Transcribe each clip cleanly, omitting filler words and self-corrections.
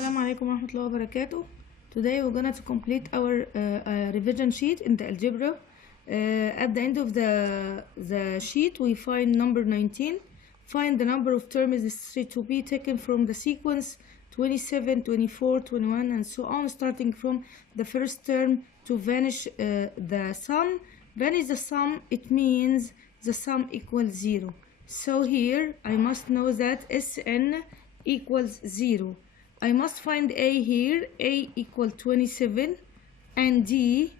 Assalamu alaikum wa rahmatullahi wa barakatuh. Today we're going to complete our revision sheet in the algebra. At the end of the sheet we find number 19. Find the number of terms necessary to be taken from the sequence 27, 24, 21 and so on, starting from the first term to vanish the sum. Vanish the sum, it means the sum equals 0. So here I must know that Sn equals 0. I must find A here. A equals 27 and D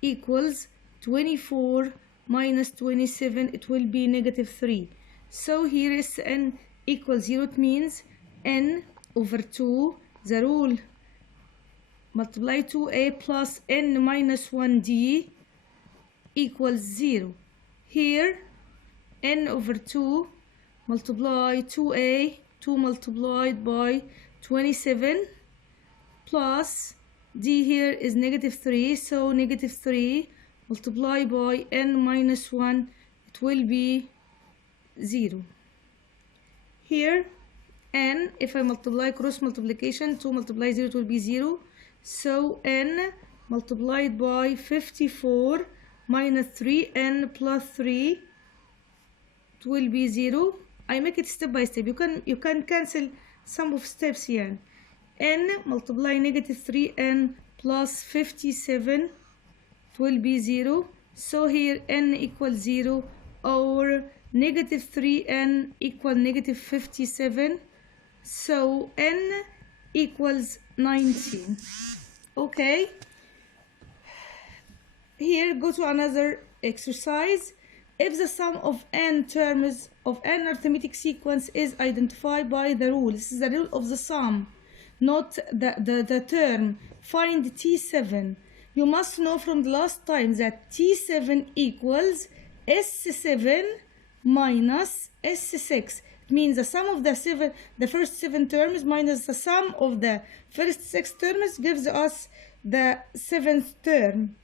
equals 24 minus 27, it will be negative 3. So here is N equals 0, it means N over 2, the rule multiply 2A plus N minus 1D equals 0. Here N over 2 multiply 2A, 2 multiplied by 27 plus D here is negative 3, so negative 3 multiplied by N minus 1, it will be 0. Here N, if I multiply cross multiplication, 2 multiply 0, it will be 0. So N multiplied by 54 minus 3, N plus 3, it will be 0. I make it step by step. You can cancel some of steps here. N multiply negative 3N plus 57, it will be 0. So here N equals 0 or negative 3N equal negative 57. So N equals 19. Okay. Here go to another exercise. If the sum of n terms of n arithmetic sequence is identified by the rule, this is the rule of the sum, not the term, find T7. You must know from the last time that T7 equals S7 minus S6. It means the sum of the first 7 terms minus the sum of the first 6 terms gives us the 7th term.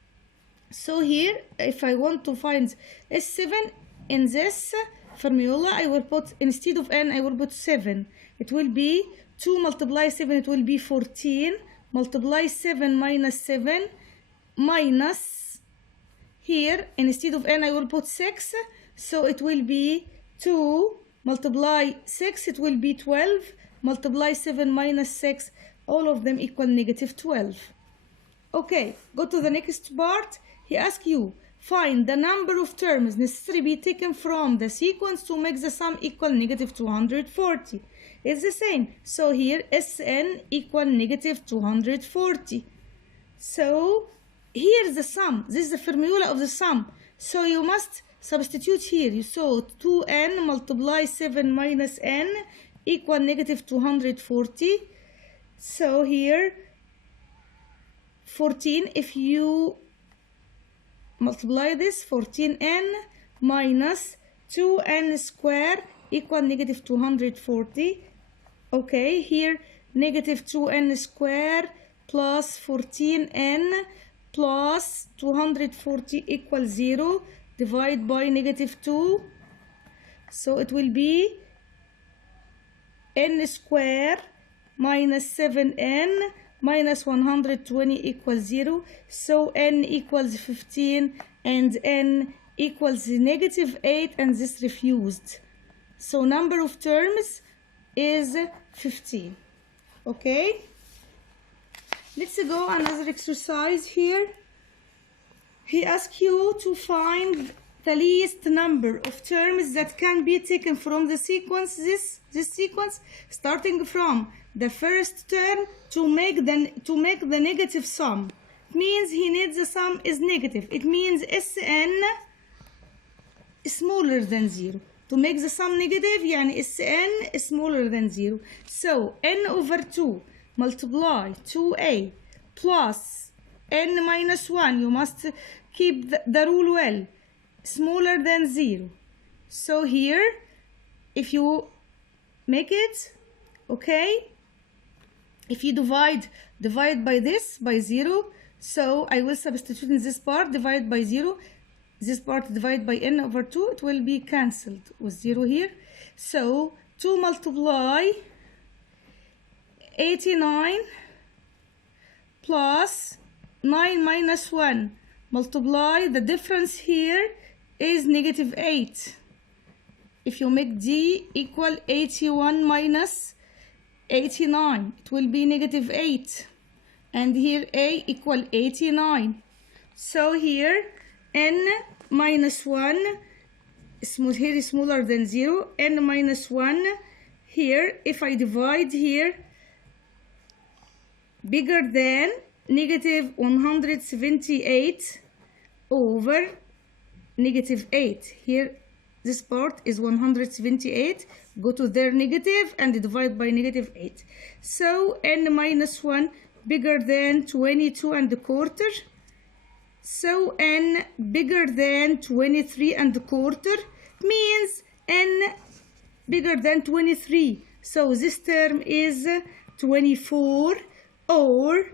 So here, if I want to find S7 in this formula, I will put, instead of n, I will put 7. It will be 2 multiply 7, it will be 14. Multiply 7 minus 7 minus, here, instead of n, I will put 6. So it will be 2 multiply 6, it will be 12. Multiply 7 minus 6, all of them equal negative 12. Okay, go to the next part. He asks you, find the number of terms necessary to be taken from the sequence to make the sum equal negative 240. It's the same. So here Sn equal negative 240. So here's the sum. This is the formula of the sum. So you must substitute here. So 2n multiply 7 minus n equal negative 240. So here 14, if you multiply this, 14n minus 2n square equal negative 240. Okay, here negative 2n square plus 14n plus 240 equals 0. Divide by negative 2. So it will be n square minus 7n minus 120 equals 0. So n equals 15 and n equals negative 8, and this refused. So number of terms is 15. Okay. Let's go another exercise here. He asks you to find the least number of terms that can be taken from the sequence, this sequence, starting from the first term to make the negative sum. It means he needs the sum is negative. It means Sn is smaller than 0. To make the sum negative, yani Sn is smaller than 0. So n over 2 multiply 2a plus n minus 1, you must keep the rule well, smaller than 0. So here, if you make it, okay, if you divide by this, by 0, so I will substitute in this part, divide by 0, this part divide by n over 2, it will be cancelled with 0 here. So 2 multiply 89 plus 9 minus 1 multiply the difference here is negative 8. If you make D equal 81 minus 89, it will be negative 8. And here A equal 89. So here n minus 1 here is smaller than 0. N minus 1 here, if I divide here, bigger than negative 178 over negative 8. Here this part is 178. Go to their negative and divide by negative 8. So n minus 1 bigger than 22 and a quarter. So n bigger than 23 and a quarter means n bigger than 23. So this term is 24 or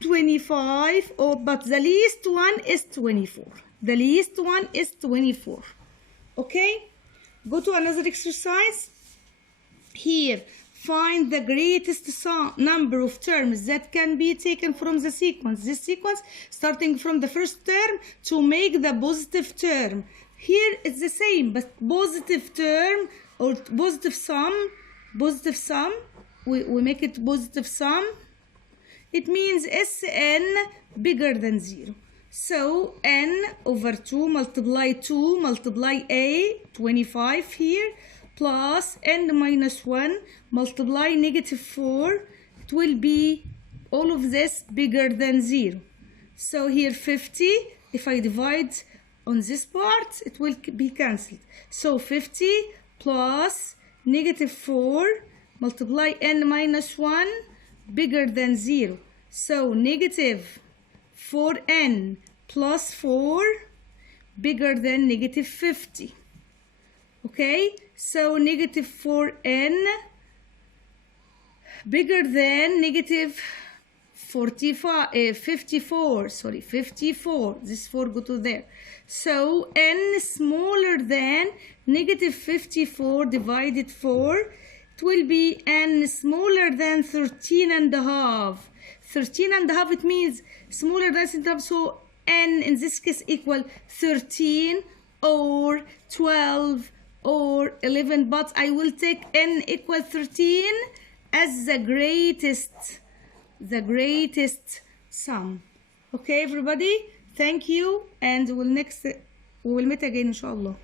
25, or but the least one is 24. The least one is 24. Okay? Go to another exercise. Here, find the greatest number of terms that can be taken from the sequence. This sequence starting from the first term to make the positive term. Here it's the same, but positive term or positive sum, we make it positive sum. It means Sn bigger than 0. So n over 2 multiply a, 25 here, plus n minus 1 multiply negative 4. It will be all of this bigger than 0. So here 50, if I divide on this part, it will be cancelled. So 50 plus negative 4 multiply n minus 1 bigger than 0. So negative 4n plus 4 bigger than negative 50. Okay, so negative 4n bigger than negative 54. Sorry, 54. This 4 go to there. So n smaller than negative 54 divided 4. It will be n smaller than 13 and a half. 13 and a half, it means smaller than 13. So n in this case equal 13 or 12 or 11, but I will take n equal 13 as the greatest sum. Okay everybody, thank you, and we will meet again inshallah.